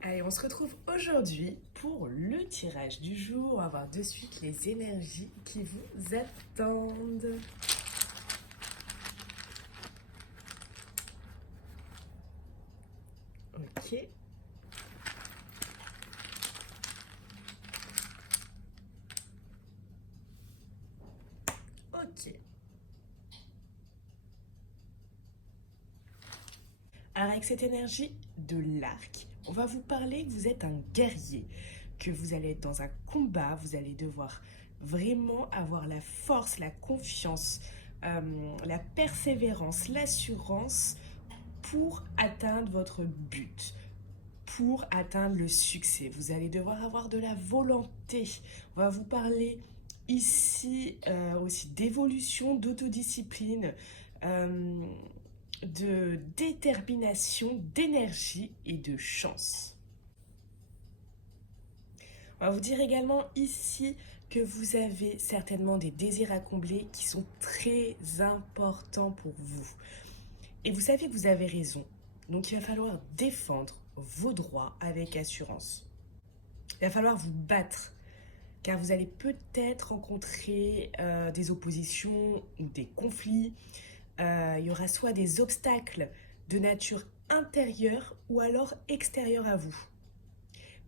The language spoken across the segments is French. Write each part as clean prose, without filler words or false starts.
Allez, on se retrouve aujourd'hui pour le tirage du jour. On va voir de suite les énergies qui vous attendent. Ok. Ok. Alors avec cette énergie de l'arc, on va vous parler que vous êtes un guerrier, que vous allez être dans un combat, vous allez devoir vraiment avoir la force, la confiance, la persévérance, l'assurance pour atteindre votre but, pour atteindre le succès. Vous allez devoir avoir de la volonté. On va vous parler ici aussi d'évolution, d'autodiscipline, euh, de détermination, d'énergie et de chance. On va vous dire également ici que vous avez certainement des désirs à combler qui sont très importants pour vous. Et vous savez que vous avez raison. Donc il va falloir défendre vos droits avec assurance. Il va falloir vous battre car vous allez peut-être rencontrer des oppositions ou des conflits. Il y aura soit des obstacles de nature intérieure ou alors extérieure à vous.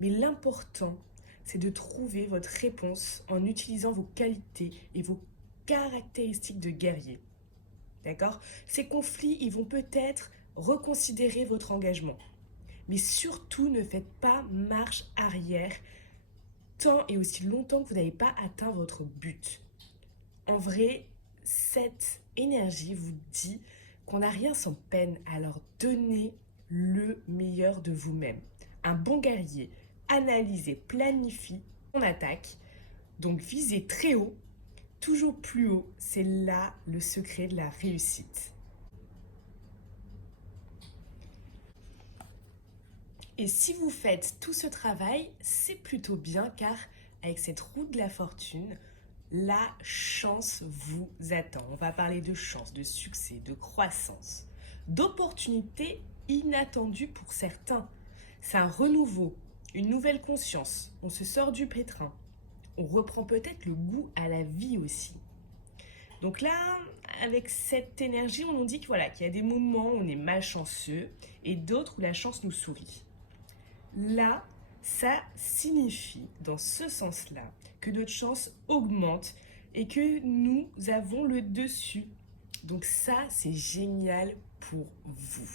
Mais l'important, c'est de trouver votre réponse en utilisant vos qualités et vos caractéristiques de guerrier. D'accord? Ces conflits, ils vont peut-être reconsidérer votre engagement. Mais surtout, ne faites pas marche arrière tant et aussi longtemps que vous n'avez pas atteint votre but. En vrai, cette énergie vous dit qu'on n'a rien sans peine, alors donnez le meilleur de vous-même. Un bon guerrier analyse et planifie son attaque, donc visez très haut, toujours plus haut, c'est là le secret de la réussite. Et si vous faites tout ce travail, c'est plutôt bien car avec cette roue de la fortune, la chance vous attend. On va parler de chance, de succès, de croissance, d'opportunités inattendues pour certains. C'est un renouveau, une nouvelle conscience. On se sort du pétrin. On reprend peut-être le goût à la vie aussi. Donc là, avec cette énergie, on nous dit que voilà, qu'il y a des moments où on est malchanceux et d'autres où la chance nous sourit. Là, ça signifie, dans ce sens-là, que notre chance augmente et que nous avons le dessus. Donc ça, c'est génial pour vous.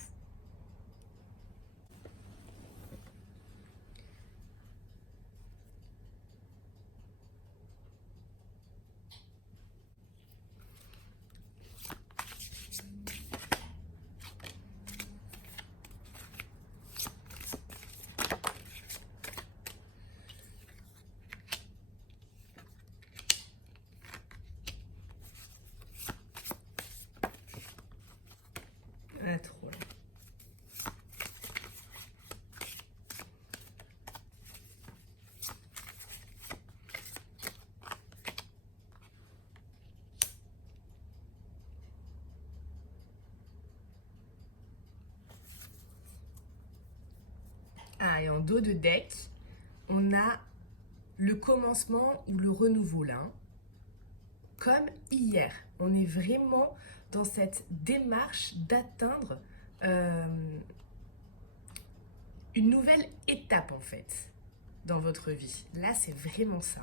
Ah, trop là. Ah, et en dos de deck, on a le commencement ou le renouveau là, hein. Comme hier, on est vraiment dans cette démarche d'atteindre euh, une nouvelle étape en fait dans votre vie. Là, c'est vraiment ça.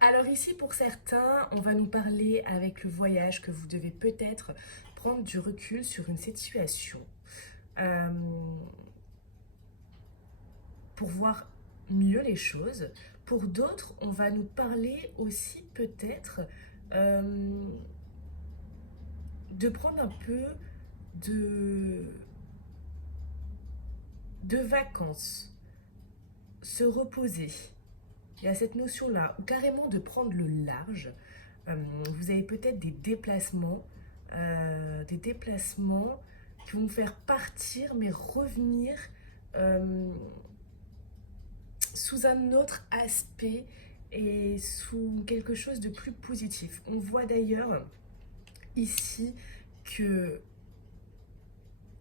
Alors ici, pour certains, on va nous parler avec le voyage que vous devez peut-être prendre du recul sur une situation euh, pour voir mieux les choses. Pour d'autres, on va nous parler aussi peut-être euh, de prendre un peu de, de vacances, se reposer. Il y a cette notion-là, ou carrément de prendre le large. Vous avez peut-être des déplacements qui vont vous faire partir, mais revenir euh, sous un autre aspect et sous quelque chose de plus positif. On voit d'ailleurs ici que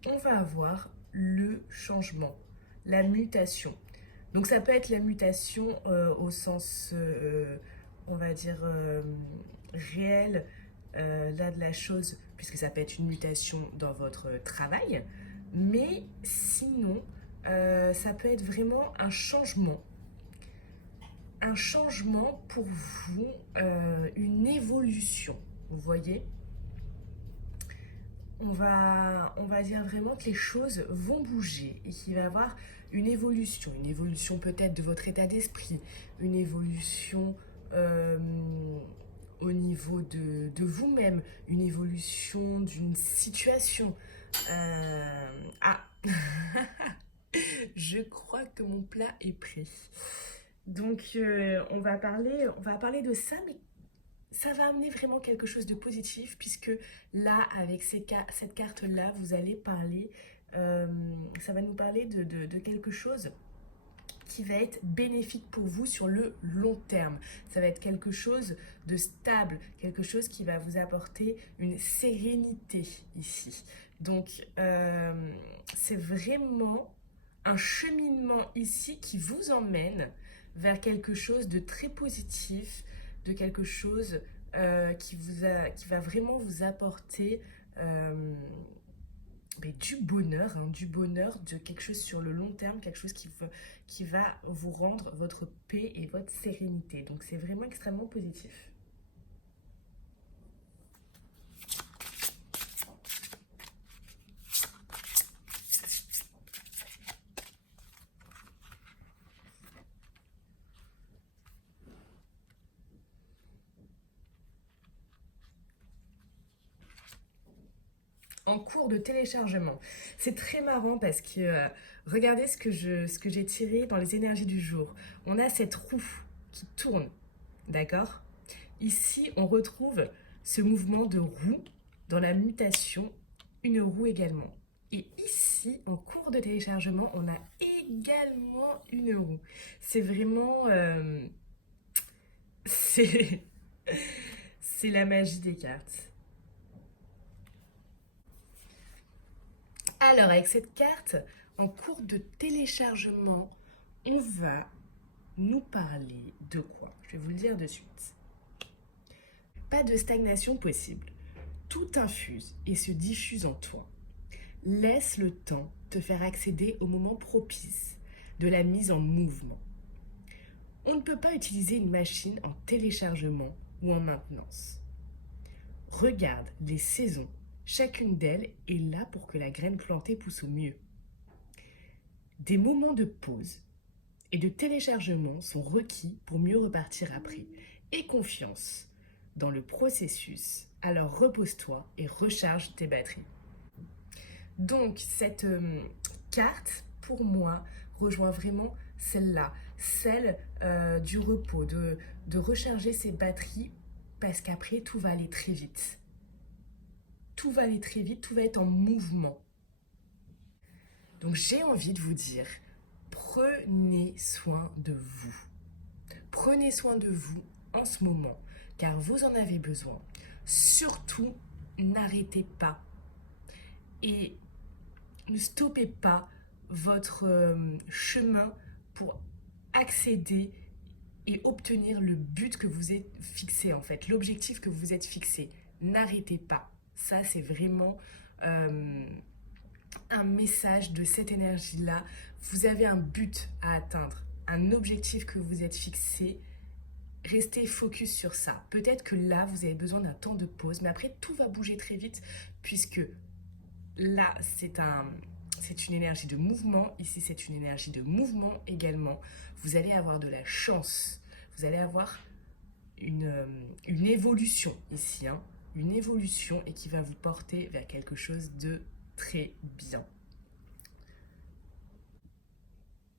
on va avoir le changement, la mutation. Donc ça peut être la mutation au sens, on va dire, réel là de la chose, puisque ça peut être une mutation dans votre travail, mais sinon, ça peut être vraiment un changement pour vous, une évolution, vous voyez. On va dire vraiment que les choses vont bouger et qu'il va y avoir une évolution peut-être de votre état d'esprit, une évolution euh, au niveau de vous-même, une évolution d'une situation. Ah, je crois que mon plat est prêt. Donc, on va parler de ça, mais ça va amener vraiment quelque chose de positif puisque là, avec cette carte-là, vous allez parler, ça va nous parler de quelque chose qui va être bénéfique pour vous sur le long terme. Ça va être quelque chose de stable, quelque chose qui va vous apporter une sérénité ici. Donc, c'est vraiment un cheminement ici qui vous emmène vers quelque chose de très positif, de quelque chose qui va vraiment vous apporter du bonheur, de quelque chose sur le long terme, quelque chose qui va vous rendre votre paix et votre sérénité. Donc c'est vraiment extrêmement positif. En cours de téléchargement. C'est très marrant parce que regardez ce que j'ai tiré dans les énergies du jour. On a cette roue qui tourne, d'accord? Ici, on retrouve ce mouvement de roue dans la mutation, une roue également. Et ici, en cours de téléchargement, on a également une roue. C'est vraiment... c'est c'est la magie des cartes. Alors, avec cette carte, en cours de téléchargement, on va nous parler de quoi? Je vais vous le dire de suite. Pas de stagnation possible. Tout infuse et se diffuse en toi. Laisse le temps te faire accéder au moment propice de la mise en mouvement. On ne peut pas utiliser une machine en téléchargement ou en maintenance. Regarde les saisons. Chacune d'elles est là pour que la graine plantée pousse au mieux. Des moments de pause et de téléchargement sont requis pour mieux repartir après. Aie confiance dans le processus, alors repose-toi et recharge tes batteries. Donc cette carte, pour moi, rejoint vraiment celle-là, celle du repos, de recharger ses batteries, parce qu'après, tout va aller très vite. Tout va aller très vite, tout va être en mouvement. Donc j'ai envie de vous dire, prenez soin de vous. Prenez soin de vous en ce moment, car vous en avez besoin. Surtout, n'arrêtez pas et ne stoppez pas votre chemin pour accéder et obtenir le but que vous êtes fixé, en fait, l'objectif que vous êtes fixé. N'arrêtez pas. Ça, c'est vraiment un message de cette énergie-là. Vous avez un but à atteindre, un objectif que vous êtes fixé. Restez focus sur ça. Peut-être que là, vous avez besoin d'un temps de pause, mais après, tout va bouger très vite, puisque là, c'est une énergie de mouvement. Ici, c'est une énergie de mouvement également. Vous allez avoir de la chance. Vous allez avoir une évolution ici, hein, une évolution et qui va vous porter vers quelque chose de très bien.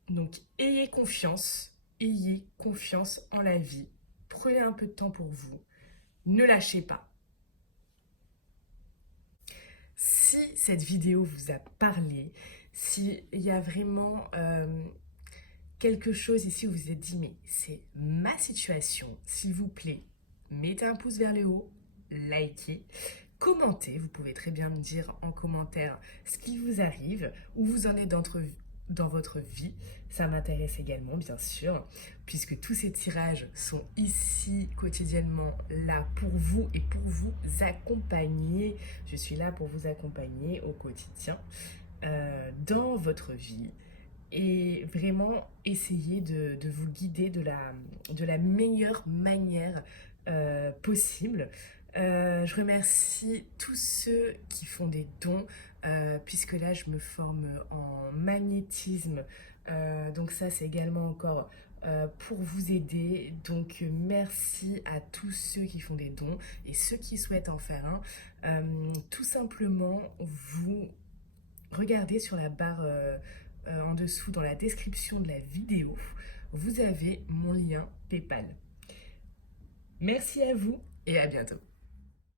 Donc, ayez confiance en la vie. Prenez un peu de temps pour vous. Ne lâchez pas. Si cette vidéo vous a parlé, s'il y a vraiment quelque chose ici où vous vous êtes dit, mais c'est ma situation, s'il vous plaît, mettez un pouce vers le haut, likez, commentez. Vous pouvez très bien me dire en commentaire ce qui vous arrive, où vous en êtes dans votre vie. Ça m'intéresse également, bien sûr, puisque tous ces tirages sont ici quotidiennement là pour vous et pour vous accompagner. Je suis là pour vous accompagner au quotidien dans votre vie et vraiment essayer de vous guider de la meilleure manière possible. Je remercie tous ceux qui font des dons, puisque là je me forme en magnétisme. Donc ça c'est également encore pour vous aider. Donc merci à tous ceux qui font des dons et ceux qui souhaitent en faire un. Tout simplement, vous regardez sur la barre en dessous dans la description de la vidéo, vous avez mon lien PayPal. Merci à vous et à bientôt.